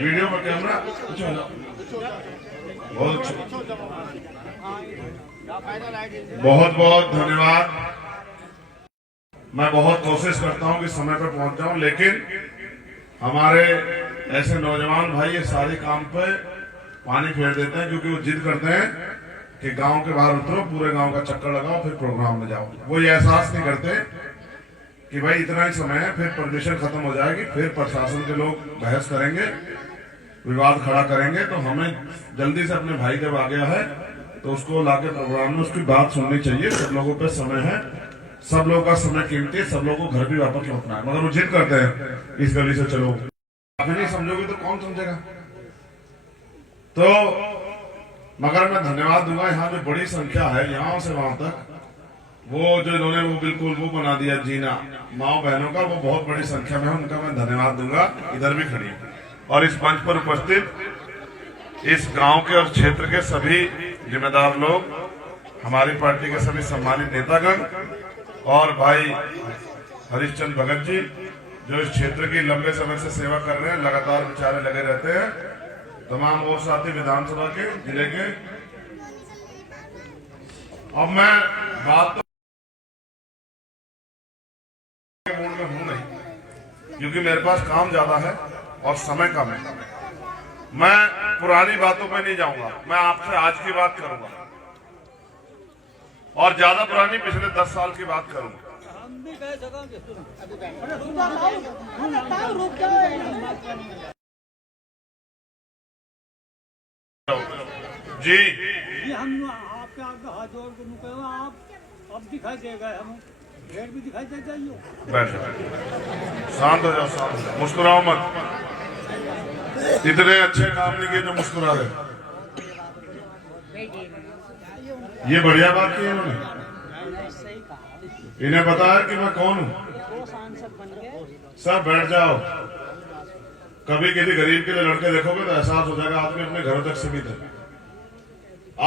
Video पर camera बहुत बहुत बहुत धन्यवाद। मैं बहुत कोशिश करता हूं कि समय पर पहुंच जाऊं, लेकिन हमारे ऐसे नौजवान भाई ये सारे काम पे पानी फेर देते हैं, क्योंकि वो जिद करते हैं कि गांव के बाहर उतरो, पूरे गांव का चक्कर लगाओ, फिर प्रोग्राम में जाओ। वो ये एहसास नहीं करते कि भाई इतना ही समय है, फिर परमिशन खत्म हो जाएगी, फिर प्रशासन के लोग बहस करेंगे, विवाद खड़ा करेंगे। तो हमें जल्दी से अपने भाई जब आ गया है तो उसको लाके प्रोग्राम में उसकी बात सुननी चाहिए। सब लोगों पे समय है, सब लोगों का समय कीमती है, सब लोगों को घर भी वापस लौटना है, मगर वो जिद करते हैं इस गली से चलो। आप नहीं समझोगे तो कौन समझेगा? तो मगर मैं धन्यवाद दूंगा, यहाँ जो बड़ी संख्या है यहाँ से वहां तक, वो जो इन्होंने वो बिल्कुल वो बना दिया जीना माओ बहनों का, वो बहुत बड़ी संख्या में है, उनका मैं धन्यवाद दूंगा। इधर भी खड़ी और इस मंच पर उपस्थित इस गांव के और क्षेत्र के सभी जिम्मेदार लोग, हमारी पार्टी के सभी सम्मानित नेतागण और भाई हरिश्चंद्र भगत जी जो इस क्षेत्र की लंबे समय से सेवा कर रहे हैं, लगातार बेचारे लगे रहते हैं, तमाम और साथी विधानसभा के जिले के। अब मैं बात तो मूड में हूं नहीं, क्योंकि मेरे पास काम ज्यादा है और समय कम है। मैं पुरानी बातों पे नहीं जाऊंगा, मैं आपसे आज की बात करूंगा और ज्यादा पुरानी पिछले 10 साल की बात करूंगा। जी हम आपके आगे हाथ जोड़ के मुकरवा, आप अब दिखाई देगा, हम भेड़ भी दिखाई दे जाइए। बैठ शांत हो जाओ, शांत हो जाओ, मुस्कुराओ मत। इतने अच्छे काम नहीं किए जो मुस्कुरा रहे। ये बढ़िया बात की इन्होंने, इन्हें पता है कि मैं कौन हूँ। सब बैठ जाओ। कभी किसी गरीब के लिए लड़के देखोगे तो एहसास हो जाएगा आदमी अपने घरों तक सीमित है।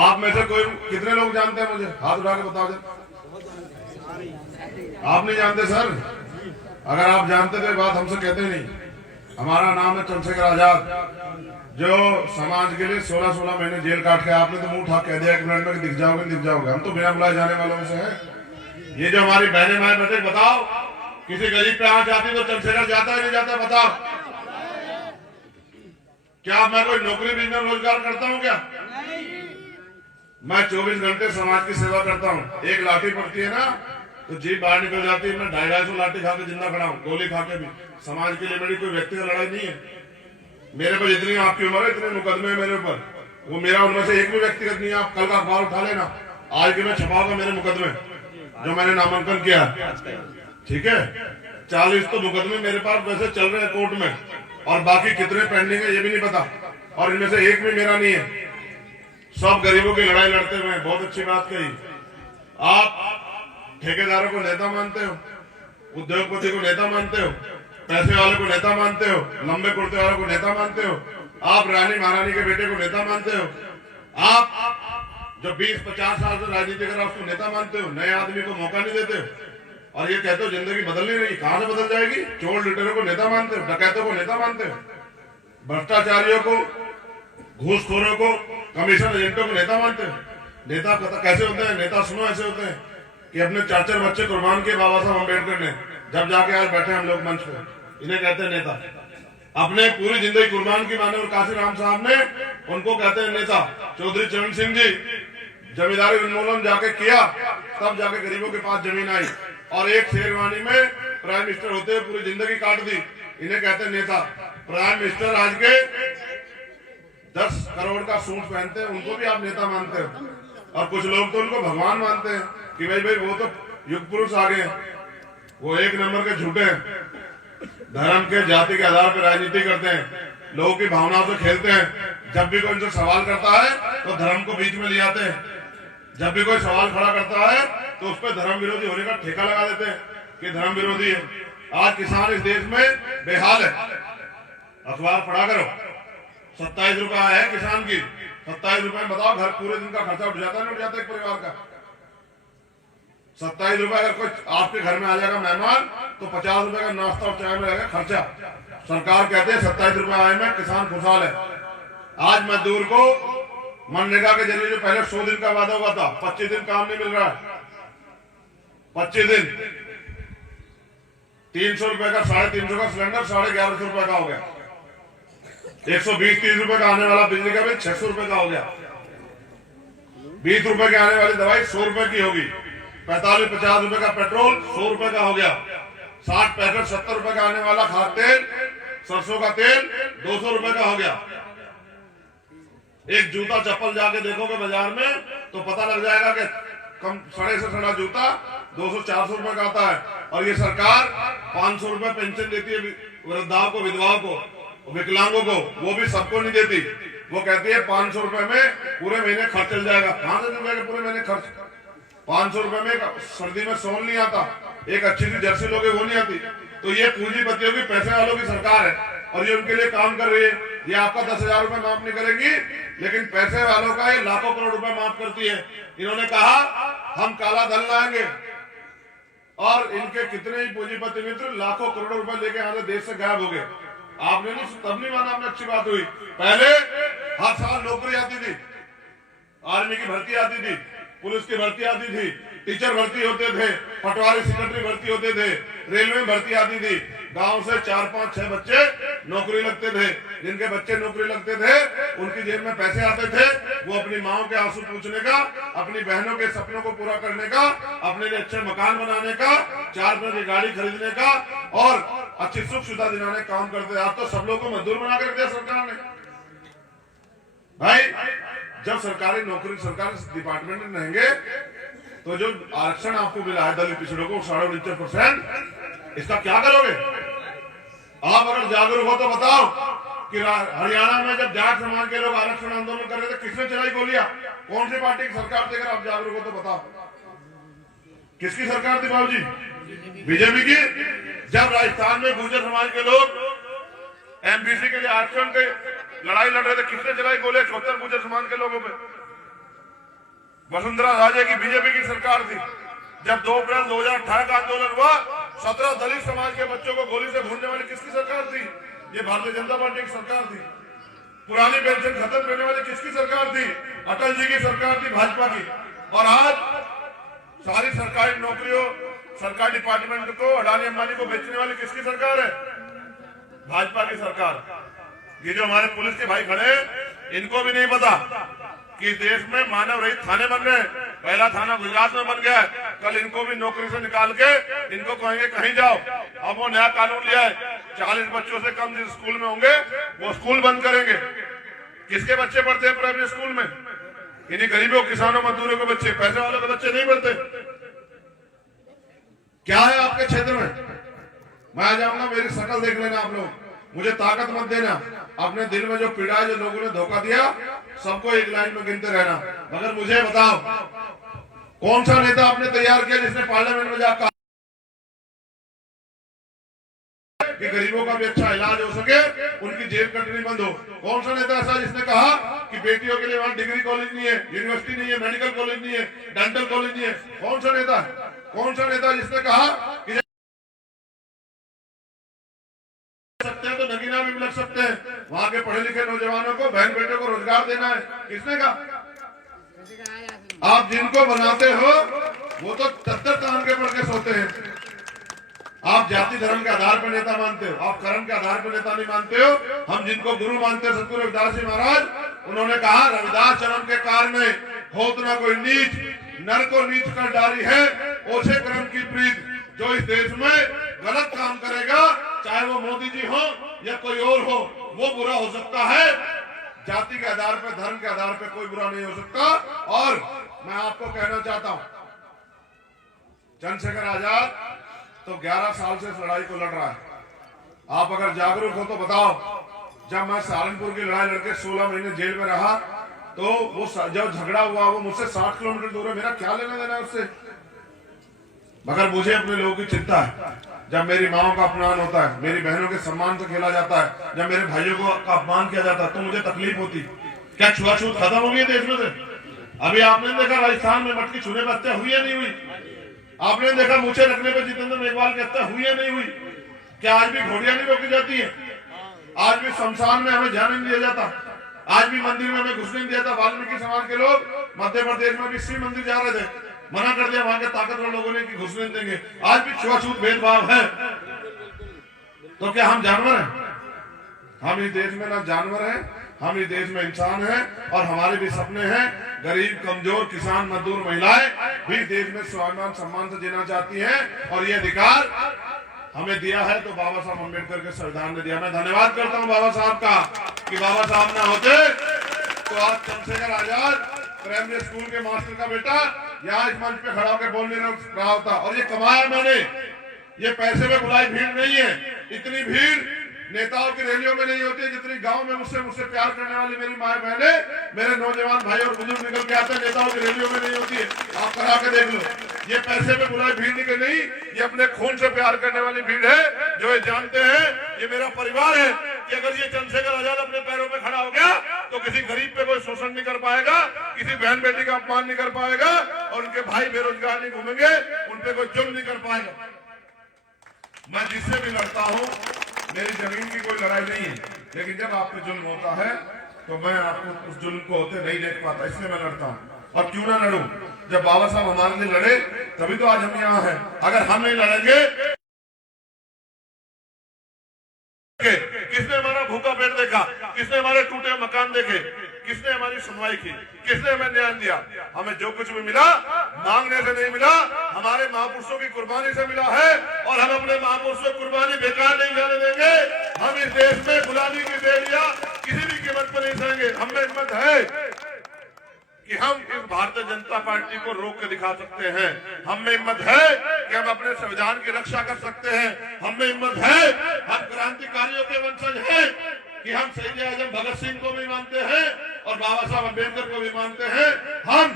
आप में से कोई कितने लोग जानते हैं मुझे? हाथ उठा के बताओ। आप नहीं जानते सर? अगर आप जानते तो बात हमसे कहते नहीं। हमारा नाम है चंद्रशेखर आजाद, जो समाज के लिए 16-16 महीने जेल काट के, आपने तो मुंह उठा कह दिया 1 मिनट में दिख जाओगे। हम तो बिना बुलाए जाने वालों में से है। ये जो हमारी बहने माए बेटे, बताओ किसी गरीब पे हाथ जाती तो चंद्रशेखर जाता है नहीं जाता? बताओ। क्या मैं कोई नौकरी बिजनेस रोजगार करता हूँ क्या? मैं 24 घंटे समाज की सेवा करता हूँ। एक लाठी पड़ती है ना तो जीभ बाहर निकल जाती है। मैं 250 लाठी खा के जिंदा खड़ा हूँ, गोली खा के भी। समाज के लिए मेरी कोई व्यक्तिगत लड़ाई नहीं है। मेरे पर जितनी आपकी उम्र है इतने मुकदमे है मेरे ऊपर, वो मेरा उनमें से एक भी व्यक्तिगत नहीं है। आप कल का अखबार उठा लेना, आज के मैं छपाऊंगा मेरे मुकदमे जो मैंने नामांकन किया, ठीक है। 40 तो मुकदमे मेरे पास वैसे चल रहे हैं कोर्ट में, और बाकी कितने पेंडिंग है ये भी नहीं पता, और इनमें से एक भी मेरा नहीं है। सब गरीबों की लड़ाई लड़ते हुए। बहुत अच्छी बात कही। आप ठेकेदारों को नेता मानते हो, उद्योगपति को नेता मानते हो, पैसे वाले को नेता मानते हो, लंबे कुर्ते वालों को नेता मानते हो, आप रानी महारानी के बेटे को नेता मानते हो, आप जो 20-50 साल से राजनीति कर रहा उसको नेता मानते हो, नए आदमी को मौका नहीं देते हो, और ये कहते हो जिंदगी बदल नहीं रही। कहां से बदल जाएगी? चोर लुटेरों को नेता मानते हो, डकैतों को नेता मानते हो, भ्रष्टाचारियों को, घूसखोरों को, कमीशन एजेंटों को नेता मानते हो। नेता कैसे होते हैं? नेता सुनो ऐसे होते हैं कि अपने 4-4 बच्चे कुर्बान किए बाबा साहब अम्बेडकर ने, जब जाके आज बैठे हम लोग मंच पे, इन्हें कहते हैं नेता। अपने पूरी जिंदगी कुर्बान की माने और काशी राम साहब ने, उनको कहते हैं नेता। चौधरी चरण सिंह जी जमींदारी उन्मूलन जाके किया, तब जाके गरीबों के पास जमीन आई, और एक शेरवानी में प्राइम मिनिस्टर होते हुए पूरी जिंदगी काट दी। इन्हें कहते हैं नेता। प्राइम मिनिस्टर आज के 10 करोड़ का सूट पहनते हैं, उनको भी आप नेता मानते हो। और कुछ लोग तो उनको भगवान मानते हैं कि भाई वो तो युग पुरुष आ गए। वो 1 नंबर के झूठे हैं, धर्म के जाति के आधार पर राजनीति करते हैं, लोगों की भावनाओं से खेलते हैं। जब भी कोई उनसे सवाल करता है तो धर्म को बीच में ले आते हैं। जब भी कोई सवाल खड़ा करता है तो उस पर धर्म विरोधी होने का ठेका लगा देते हैं कि धर्म विरोधी है। आज किसान इस देश में बेहाल है। अखबार पढ़ा करो, 27 रुपए है किसान की। 27 रुपए में बताओ घर पूरे दिन का खर्चा उठ जाता है, नहीं उठ जाता एक परिवार का? 27 रुपए अगर कोई आपके घर में आ जाएगा मेहमान तो 50 रुपए का नाश्ता और चाय में रहेगा खर्चा। सरकार कहते हैं 27 रुपए आए में किसान खुशहाल है। आज मजदूर को मनरेगा के जरिए जो पहले 100 दिन का वादा हुआ था, 25 दिन काम नहीं मिल रहा है। 25 दिन 300 रुपए का, 350 का सिलेंडर 1150 रुपए का हो गया। 120-30 रुपए का आने वाला बिजली का बिल 600 रुपए का हो गया। 20 रुपए की आने वाली दवाई 100 रुपए की होगी। 45-50 रुपए का पेट्रोल 100 रुपए का हो गया। 60-65-70 रुपए का आने वाला खाद तेल, सरसों का तेल 200 रुपए का हो गया। एक जूता चप्पल जाके देखोगे बाजार में तो पता लग जाएगा कि कम सड़े से सड़ा जूता 200-400 रुपए का आता है। और ये सरकार 500 रुपए पेंशन देती है वृद्धाओं को, विधवाओं को, विकलांगों को, वो भी सबको नहीं देती। वो कहती है 500 रुपए में पूरे महीने खर्च चल जाएगा। कहां से चल जाएगा पूरे महीने खर्च? 500 रुपए में सर्दी में सोन नहीं आता, एक अच्छी सी जर्सी लोगे वो नहीं आती। तो ये पूंजीपतियों की, पैसे वालों की सरकार है और ये उनके लिए काम कर रही है। ये आपका 10,000 रुपए माफ नहीं करेगी, लेकिन पैसे वालों का ये लाखों करोड़ रुपए माफ करती है। इन्होंने कहा हम काला धन लाएंगे और इनके कितने ही पूंजीपति मित्र लाखों करोड़ों रुपए लेके यहाँ से देश से गायब हो गए। आपने नहीं, तब नहीं माना आपने, अच्छी बात हुई। पहले हर साल नौकरी आती थी, आर्मी की भर्ती आती थी, पुलिस की भर्ती आती थी, टीचर भर्ती होते थे, पटवारी सेक्रेटरी भर्ती होते थे, रेलवे में भर्ती आती थी। गांव से 4-5-6 बच्चे नौकरी लगते थे। जिनके बच्चे नौकरी लगते थे उनकी जेब में पैसे आते थे। वो अपनी माओ के आंसू पूछने का, अपनी बहनों के सपनों को पूरा करने का, अपने लिए अच्छे मकान बनाने का, 4 रुपए की गाड़ी खरीदने का और अच्छी सुख सुविधा दिलाने का काम करते। आप तो सब लोगों को मजदूर बना कर दिया सरकार ने। भाई जब सरकारी नौकरी, सरकारी डिपार्टमेंट में रहेंगे तो जो आरक्षण आपको मिला है दलित पिछड़ों को 49%, इसका क्या करोगे? आप अगर जागरूक हो तो बताओ कि हरियाणा में जब जाट समाज के लोग आरक्षण आंदोलन कर रहे थे, किसने चलाई गोलियां? कौन सी पार्टी की सरकार थी? अगर आप जागरूक हो तो बताओ, किसकी सरकार थी बाबूजी? बीजेपी की। जब राजस्थान में गुर्जर समाज के लोग एमबीसी के लिए आरक्षण के लड़ाई लड़ रहे थे, किसने चलाई गोलियां? 74 गुर्जर समाज के लोगों पे। वसुंधरा राजे की बीजेपी की सरकार थी। जब 2 अप्रैल 2018 का आंदोलन हुआ, 17 दलित समाज के बच्चों को गोली से भूनने वाली किसकी सरकार थी? ये भारतीय जनता पार्टी की सरकार थी। पुरानी पेंशन खत्म करने वाली किसकी सरकार थी? अटल जी की सरकार थी, भाजपा की। और आज सारी सरकारी नौकरियों, सरकारी डिपार्टमेंट को अडानी अंबानी को बेचने वाली किसकी सरकार है? भाजपा की सरकार। ये जो हमारे पुलिस के भाई खड़े हैं, इनको भी नहीं पता कि देश में मानव रहित थाने बन रहे हैं। पहला थाना गुजरात में बन गया है, कल इनको भी नौकरी से निकाल के इनको कहेंगे कहीं जाओ। अब वो नया कानून लिया है, 40 बच्चों से कम जिस स्कूल में होंगे वो स्कूल बंद करेंगे। किसके बच्चे पढ़ते हैं प्राइवेट स्कूल में? इन्हीं गरीबों, किसानों, मजदूरों के बच्चे, पैसे वालों के बच्चे नहीं पढ़ते। क्या है आपके क्षेत्र में? मैं आ जाऊंगा, मेरी शक्ल देख लेना आप लोग, मुझे ताकत मत देना। अपने दिल में जो पीड़ा है, जो लोगों ने धोखा दिया, सबको एक लाइन में गिनते रहना। मगर मुझे बताओ, कौन सा नेता आपने तैयार किया जिसने पार्लियामेंट में जाकर कि गरीबों का भी अच्छा इलाज हो सके, उनकी जेब कटनी बंद हो? कौन सा नेता ऐसा जिसने कहा कि बेटियों के लिए वहां डिग्री कॉलेज नहीं है, यूनिवर्सिटी नहीं है, मेडिकल कॉलेज नहीं है, डेंटल कॉलेज नहीं है? कौन सा नेता है? कौन सा नेता जिसने कहा कि सकते हैं तो नगीना भी लग सकते हैं, वहां के पढ़े लिखे नौजवानों को, बहन बेटे को रोजगार देना है? किसने कहा? आप जिनको बनाते हो वो तो 70 कान के पढ़ के सोते हैं। आप जाति धर्म के आधार पर नेता मानते हो, आप कर्म के आधार पर नेता नहीं मानते हो। हम जिनको गुरु मानते हैं, सतगुरु रविदास जी महाराज, उन्होंने कहा रविदास जन्म के कारण होत ना कोई नीच, नर को नीच कर डारी है ओछे कर्म की प्रीत। जो इस देश में गलत काम करेगा, चाहे वो मोदी जी हो या कोई और हो, वो बुरा हो सकता है। जाति के आधार पर, धर्म के आधार पर कोई बुरा नहीं हो सकता। और मैं आपको कहना चाहता हूं, चंद्रशेखर आजाद तो 11 साल से इस लड़ाई को लड़ रहा है। आप अगर जागरूक हो तो बताओ, जब मैं सहारनपुर की लड़ाई लड़के 16 महीने जेल में रहा, तो वो जब झगड़ा हुआ वो मुझसे 60 किलोमीटर दूर है, मेरा क्या लेना देना उससे? मगर मुझे अपने लोगों की चिंता है। जब मेरी माओ का अपमान होता है, मेरी बहनों के सम्मान से खेला जाता है, जब मेरे भाइयों को अपमान किया जाता है, तो मुझे तकलीफ होती। क्या छुआछूत खत्म हो गई देश में से? अभी आपने देखा राजस्थान में मटकी छूने पर हत्या हुई या नहीं हुई? आपने देखा मूछे रखने पर जितेंद्र मेघवाल की हत्या हुई या नहीं हुई? क्या आज भी घोड़ियां नहीं रोकी जाती है? आज भी शमशान में हमें जाने नहीं दिया जाता, आज भी मंदिर में हमें घुसने नहीं दिया था। वाल्मीकि समाज के लोग मध्य प्रदेश में भी शिव मंदिर जा रहे थे, मना कर दिया वहां के ताकतवर लोगों ने कि घुसने नहीं देंगे। आज भी छुआछूत भेदभाव है। तो क्या हम जानवर हैं? हम इस देश में ना जानवर हैं, हम इस देश में इंसान हैं और हमारे भी सपने हैं। गरीब, कमजोर, किसान, मजदूर, महिलाएं भी देश में स्वाभिमान सम्मान से जीना चाहती हैं और ये अधिकार हमें दिया है तो बाबा साहब अम्बेडकर के संविधान ने दिया। मैं धन्यवाद करता हूं बाबा साहब का कि बाबा साहब ना होते तो आज चंद्रशेखर आजाद प्राइमरी स्कूल के मास्टर का बेटा यहाँ इस मंच पे खड़ा होकर बोल नहीं रहा होता। और ये कमाया मैंने, ये पैसे में बुलाई भीड़ नहीं है। इतनी भीड़ नेताओं की रैलियों में नहीं होती जितनी गांव में मुझसे प्यार करने वाली मेरी माए बहने, मेरे नौजवान भाई और बुजुर्ग निकल के आते हैं, नेताओं की रैलियों में नहीं होती है। आप करा के देख लो, ये पैसे में बुलाई भीड़ निकल नहीं, ये अपने खून से प्यार करने वाली भीड़ है जो ये जानते हैं ये मेरा परिवार है कि अगर ये चंद्रशेखर आजाद अपने पैरों पे खड़ा हो गया तो किसी गरीब पे कोई शोषण नहीं कर पाएगा, किसी बहन बेटी का अपमान नहीं कर पाएगा और उनके भाई बेरोजगार नहीं घूमेंगे, उनपे कोई जुल्म नहीं कर पाएगा। मैं जिससे भी लड़ता हूँ, मेरी जमीन की कोई लड़ाई नहीं है, लेकिन जब आप पे जुल्म होता है तो मैं आपको उस जुल्म को होते नहीं देख पाता, इसलिए मैं लड़ता हूँ। और क्यों ना लड़ूं, जब बाबा साहब हमारे लिए लड़े तभी तो आज हम यहाँ हैं। अगर हम नहीं लड़ेंगे, किसने हमारा भूखा पेट देखा, किसने हमारे टूटे मकान देखे, किसने हमारी सुनवाई की, किसने हमें न्याय दिया? हमें जो कुछ भी मिला मांगने से नहीं मिला, हमारे महापुरुषों की कुर्बानी से मिला है और हम अपने महापुरुषों की कुर्बानी बेकार नहीं जाने देंगे। हम इस देश में गुलामी की देलियां किसी भी कीमत पर नहीं सहेंगे। हमें हिम्मत है कि हम इस भारतीय जनता पार्टी को रोक के दिखा सकते हैं। हमें हिम्मत है कि हम अपने संविधान की रक्षा कर सकते हैं। हमें हिम्मत है, हम क्रांतिकारियों के वंशज हैं कि हम शहीद आजम भगत सिंह को भी मानते हैं और बाबा साहब अम्बेडकर को भी मानते हैं। हम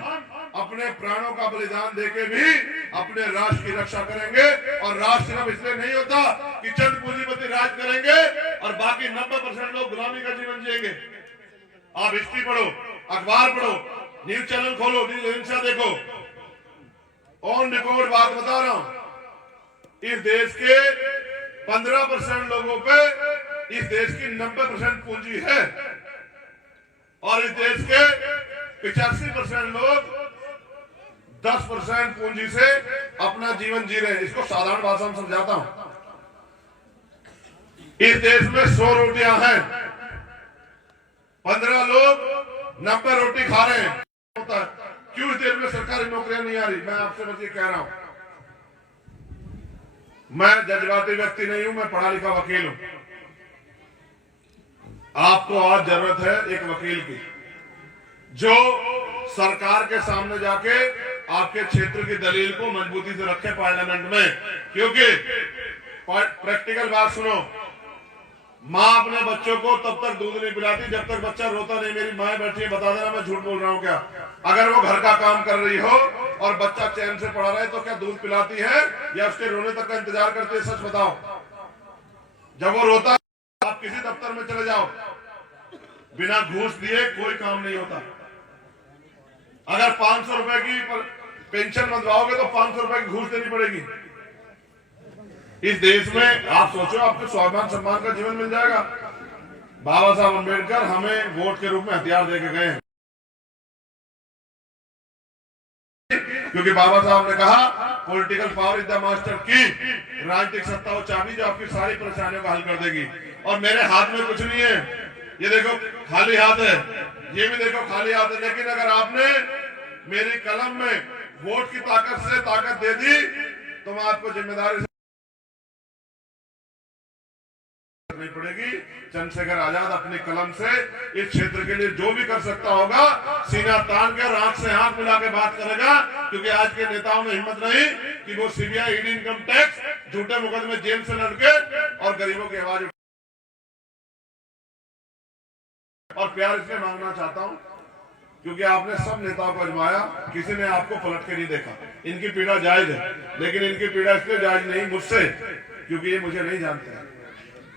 अपने प्राणों का बलिदान देके भी अपने राष्ट्र की रक्षा करेंगे और राष्ट्र सिर्फ इसलिए नहीं होता कि चंद पूंजीपति राज करेंगे और बाकी 90% लोग गुलामी का जीवन जिएंगे। आप हिस्ट्री पढ़ो, अखबार पढ़ो, न्यूज चैनल खोलो, न्यूज एजेंसियां देखो, ऑन रिकॉर्ड बात बता रहा हूं। इस देश के 15% लोगों पे इस देश की 90% पूंजी है और इस देश के 85% लोग 10% पूंजी से अपना जीवन जी रहे हैं। इसको साधारण भाषा में समझाता हूं। इस देश में 100 रोटियां हैं, 15 लोग 90 रोटी खा रहे हैं। होता है क्यों इस देश में सरकारी नौकरियां नहीं आ रही? मैं आपसे बस ये कह रहा हूं, मैं जज्बाती व्यक्ति नहीं हूं, मैं पढ़ा लिखा वकील हूं। आपको आज जरूरत है एक वकील की जो सरकार के सामने जाके आपके क्षेत्र की दलील को मजबूती से रखे पार्लियामेंट में। क्योंकि प्रैक्टिकल बात सुनो, माँ अपने बच्चों को तब तक दूध नहीं पिलाती जब तक बच्चा रोता नहीं। मेरी माँ बैठी है, बता देना मैं झूठ बोल रहा हूँ क्या? अगर वो घर का काम कर रही हो और बच्चा चैन से पड़ा रहे तो क्या दूध पिलाती है या उसके रोने तक का इंतजार करती है? सच बताओ। जब वो रोता है, आप किसी दफ्तर में चले जाओ, बिना घूस दिए कोई काम नहीं होता। अगर 500 रुपए की पेंशन बंधवाओगे तो 500 रुपए की घूस देनी पड़ेगी। इस देश में आप सोचो आपको स्वाभिमान सम्मान का जीवन मिल जाएगा। बाबा साहब अम्बेडकर हमें वोट के रूप में हथियार देके गए हैं, क्योंकि बाबा साहब ने कहा political power is the master की, राजनीतिक सत्ता वो चाबी जो आपकी सारी परेशानियों को हल कर देगी। और मेरे हाथ में कुछ नहीं है, ये देखो खाली हाथ है, ये भी देखो खाली हाथ है। लेकिन अगर आपने मेरी कलम में वोट की ताकत से ताकत दे दी तो मैं आपको जिम्मेदारी नहीं पड़ेगी। चंद्रशेखर आजाद अपनी कलम से इस क्षेत्र के लिए जो भी कर सकता होगा सीना तान के आंख से आंख मिला के बात करेगा। क्योंकि आज के नेताओं में हिम्मत नहीं कि वो सीबीआई, ईडी, इनकम टैक्स, झूठे मुकदमे जेल से लड़के और गरीबों की आवाज। और प्यार इसलिए मांगना चाहता हूं क्योंकि आपने सब नेताओं को आजमाया, किसी ने आपको पलट के नहीं देखा। इनकी पीड़ा जायज है, लेकिन इनकी पीड़ा इसलिए जायज नहीं मुझसे, क्योंकि ये मुझे नहीं जानते हैं।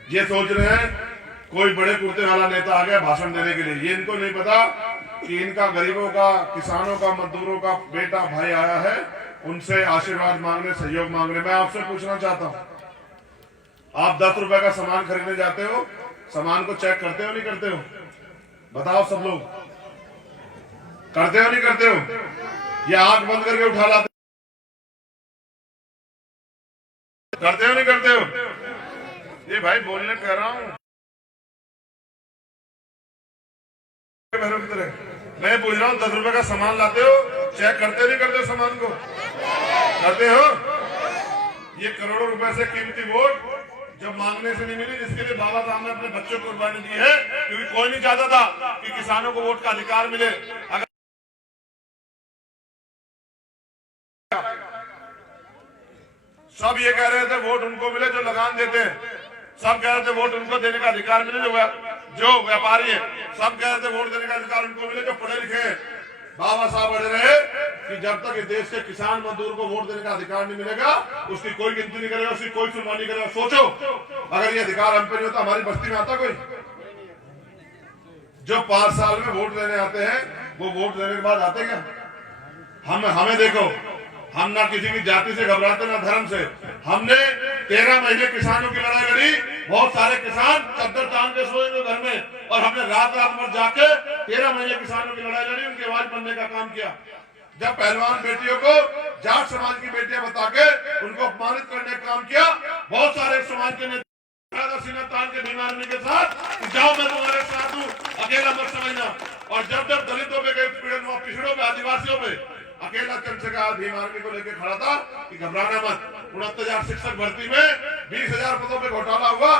ये सोच रहे हैं कोई बड़े कुर्ते वाला नेता आ गया भाषण देने के लिए। ये इनको नहीं पता कि इनका गरीबों का, किसानों का, मजदूरों का बेटा भाई आया है, उनसे आशीर्वाद मांगने, सहयोग मांगने। मैं आपसे पूछना चाहता हूं, आप 10 रुपए का सामान खरीदने जाते हो, सामान को चेक करते हो नहीं करते हो? बताओ सब लोग, करते हो नहीं करते हो? या आंख बंद करके उठा लाते? करते हो नहीं करते हो? ये भाई बोलने कह रहा हूं, मैं पूछ रहा हूँ 10 रुपए का सामान लाते हो, चेक करते नहीं करते सामान को? करते हो? ये करोड़ों रुपए से कीमती वोट जब मांगने से नहीं मिली, जिसके लिए बाबा साहब ने अपने बच्चों को कुर्बानी दी है, क्योंकि कोई नहीं चाहता था कि किसानों को वोट का अधिकार मिले। अगर सब ये कह रहे थे वोट उनको मिले जो लगान देते हैं, सब कह रहे थे वोट उनको देने का अधिकार मिले जो व्यापारी है, सब कह रहे थे वोट देने का अधिकार उनको मिले जो पढ़े लिखे हैं। बाबा साहब अड़े रहे कि जब तक इस देश के किसान मजदूर को वोट देने का अधिकार नहीं मिलेगा, उसकी कोई गिनती नहीं करेगा, उसकी कोई सुनवाई नहीं करेगा। सोचो, अगर ये अधिकार हम पे नहीं होता, हमारी बस्ती में आता कोई? जो 5 साल में वोट देने आते हैं, वो वोट देने के बाद आते क्या? हमें देखो, हम ना किसी की जाति से घबराते ना धर्म से। हमने 13 महीने किसानों की लड़ाई लड़ी, बहुत सारे किसान चद्दर तान के सोए हुए घर में, और हमने रात रात भर जाके 13 महीने किसानों की लड़ाई लड़ी, उनकी आवाज बनने का काम किया। जब पहलवान बेटियों को जाट समाज की बेटियां बता के उनको अपमानित करने का काम किया, बहुत सारे समाज के नेता सीना तान के भीम आर्मी के साथ जाओ मैं तुम्हारे साथ हूँ, अकेला मत समझना। और जब जब दलितों पे गए, पीड़न हुआ, पिछड़ों पे, आदिवासियों पे, अकेला चंद्रशेखर भीम आर्मी को लेकर खड़ा था कि घबराना मत। 69,000 शिक्षक भर्ती में 20,000 पदों पे घोटाला हुआ,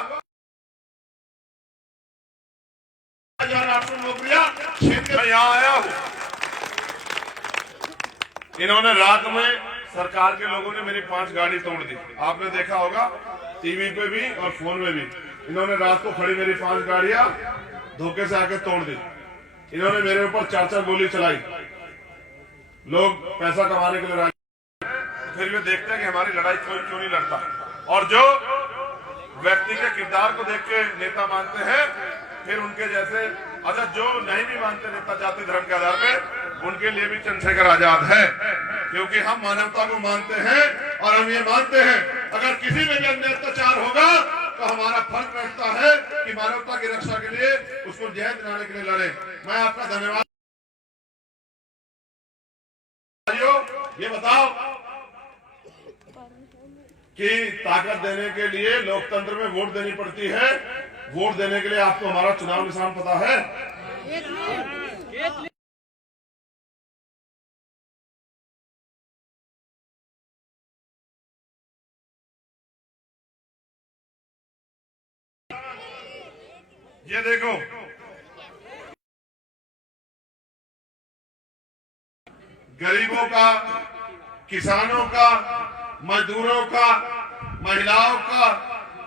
800 नौकरियां छीन के यहाँ आया हूँ। इन्होंने रात में, सरकार के लोगों ने मेरी 5 गाड़ी तोड़ दी। आपने देखा होगा टीवी पे भी और फोन में भी। इन्होंने रात को खड़ी मेरी 5 गाड़ियां धोखे से आके तोड़ दी। इन्होंने मेरे ऊपर 4-4 गोली चलाई। लोग पैसा कमाने के लिए फिर भी देखते हैं कि हमारी लड़ाई कोई क्यों नहीं लड़ता। और जो व्यक्ति के किरदार को देख के नेता मानते हैं, फिर उनके जैसे, अच्छा जो नहीं भी मानते नेता जाति धर्म के आधार पे, उनके लिए भी चंद्रशेखर आजाद है, क्योंकि हम मानवता को मानते हैं। और हम ये मानते हैं अगर किसी में भी अन्य अत्याचार होगा तो हमारा फर्ज बैठता है कि मानवता की रक्षा के लिए उसको जय दिलाने के लिए लड़े। मैं आपका धन्यवाद। ये बताओ कि ताकत देने के लिए लोकतंत्र में वोट देनी पड़ती है। वोट देने के लिए आपको हमारा चुनाव निशान पता है? ये देखो, गरीबों का, किसानों का, मजदूरों का, महिलाओं का,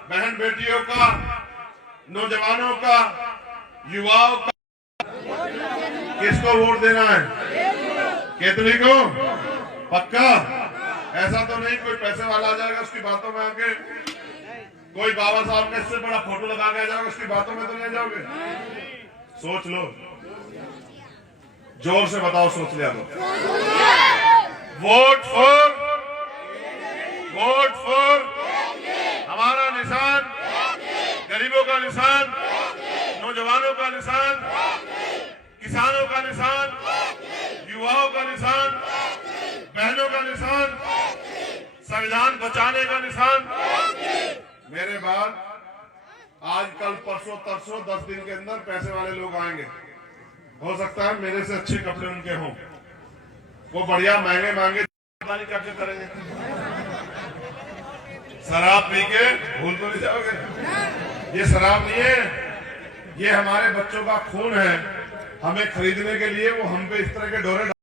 बहन बेटियों का, नौजवानों का, युवाओं का, किसको वोट देना है? केतली को? पक्का? ऐसा तो नहीं कोई पैसे वाला आ जाएगा उसकी बातों में आके, कोई बाबा साहब का इससे बड़ा फोटो लगा के आ जाएगा उसकी बातों में तो नहीं जाओगे? सोच लो, जोर से बताओ, सोच लिया तो। वोट फॉर हमारा निशान, गरीबों का निशान, नौजवानों का निशान, किसानों का निशान, युवाओं का निशान, बहनों का निशान, संविधान बचाने का निशान। मेरे बाद आज कल परसों तरसों 10 दिन के अंदर पैसे वाले लोग आएंगे। हो सकता है मेरे से अच्छे कपड़े उनके हों, वो बढ़िया महंगे महंगे करके करेंगे। शराब पी के भूल तो नहीं जाओगे? ये शराब नहीं है, ये हमारे बच्चों का खून है। हमें खरीदने के लिए वो हम पे इस तरह के डोरे